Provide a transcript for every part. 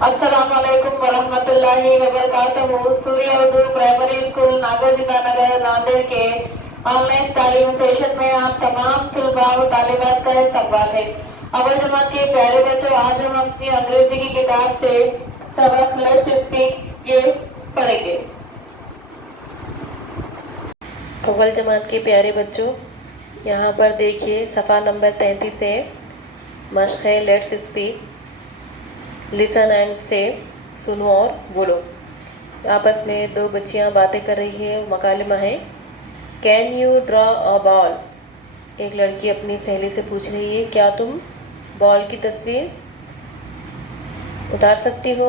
अस्सलामुअलैकुम वरहमतुल्लाहि वबरकातुहू। सूर्य Urdu primary school नागोजिना नगर नांदेड़ के ऑनलाइन तालीम सेशन में आप तमाम तलबा और तालिबात का इस्तकबाल है। अव्वल जमात के प्यारे बच्चों, आज हम अपनी अंग्रेजी की किताब से सबक लेट्स स्पीक ये पढ़ेंगे। अव्वल जमात के प्यारे बच्चों, यहाँ पर देखिए सफ़ा नंबर 33 है। मश्क है लेट्स स्पीक, लिसन एंड से, सुनो और बोलो। आपस में दो बच्चियाँ बातें कर रही है, मकालिमा है। Can you draw a ball? एक लड़की अपनी सहेली से पूछ रही है, क्या तुम बॉल की तस्वीर उतार सकती हो,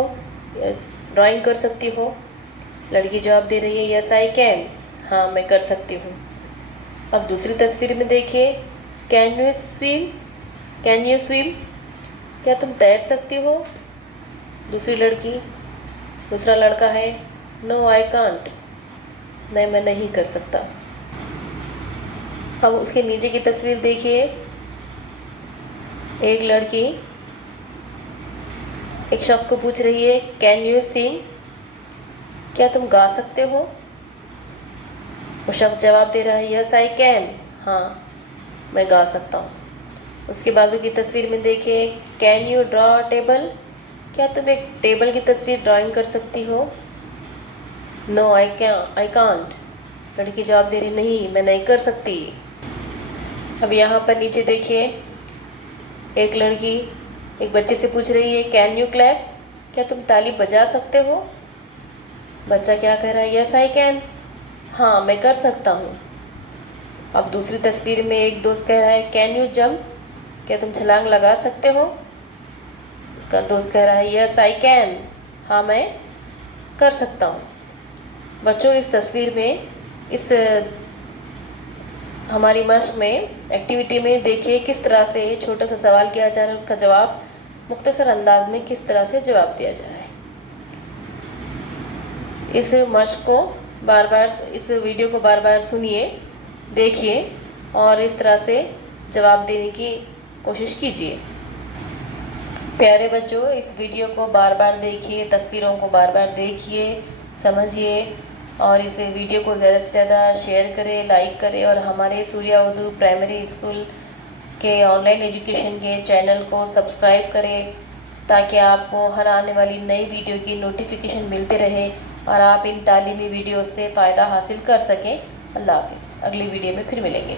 ड्राइंग कर सकती हो? लड़की जवाब दे रही है, यस आई कैन, हाँ मैं कर सकती हूँ। अब दूसरी तस्वीर में देखिए, can you swim, can you swim, क्या तुम तैर सकती हो? दूसरी लड़की, दूसरा लड़का है, नो आई कांट, नहीं मैं नहीं कर सकता। अब उसके नीचे की तस्वीर देखिए, एक लड़की एक शख्स को पूछ रही है, कैन यू सिंग, क्या तुम गा सकते हो? वो शख्स जवाब दे रहा है, यस आई कैन, हाँ मैं गा सकता हूँ। उसके बाजू की तस्वीर में देखिए, can you draw a table, क्या तुम एक टेबल की तस्वीर ड्राइंग कर सकती हो? नो आई कांट, लड़की जवाब दे रही, नहीं मैं नहीं कर सकती। अब यहाँ पर नीचे देखिए, एक लड़की एक बच्चे से पूछ रही है, कैन यू क्लैप, क्या तुम ताली बजा सकते हो? बच्चा क्या कह रहा है, यस आई कैन, हाँ मैं कर सकता हूँ। अब दूसरी तस्वीर में एक दोस्त कह रहा है, कैन यू जंप, क्या तुम छलांग लगा सकते हो? उसका दोस्त कह रहा है, यस आई कैन, हाँ मैं कर सकता हूँ। बच्चों, इस तस्वीर में, इस हमारी मश्क में, एक्टिविटी में देखिए किस तरह से छोटा सा सवाल किया जा रहा है, उसका जवाब मुख्तसर अंदाज में किस तरह से जवाब दिया जा रहा है। इस मश्क को बार बार, इस वीडियो को बार बार सुनिए, देखिए और इस तरह से जवाब देने की कोशिश कीजिए। प्यारे बच्चों, इस वीडियो को बार बार देखिए, तस्वीरों को बार बार देखिए, समझिए और इस वीडियो को ज़्यादा से ज़्यादा शेयर करें, लाइक करें और हमारे सूर्य उर्दू प्राइमरी स्कूल के ऑनलाइन एजुकेशन के चैनल को सब्सक्राइब करें, ताकि आपको हर आने वाली नई वीडियो की नोटिफिकेशन मिलते रहे और आप इन तालीमी वीडियो से फ़ायदा हासिल कर सकें। अल्लाह हाफ़िज़। अगली वीडियो में फिर मिलेंगे।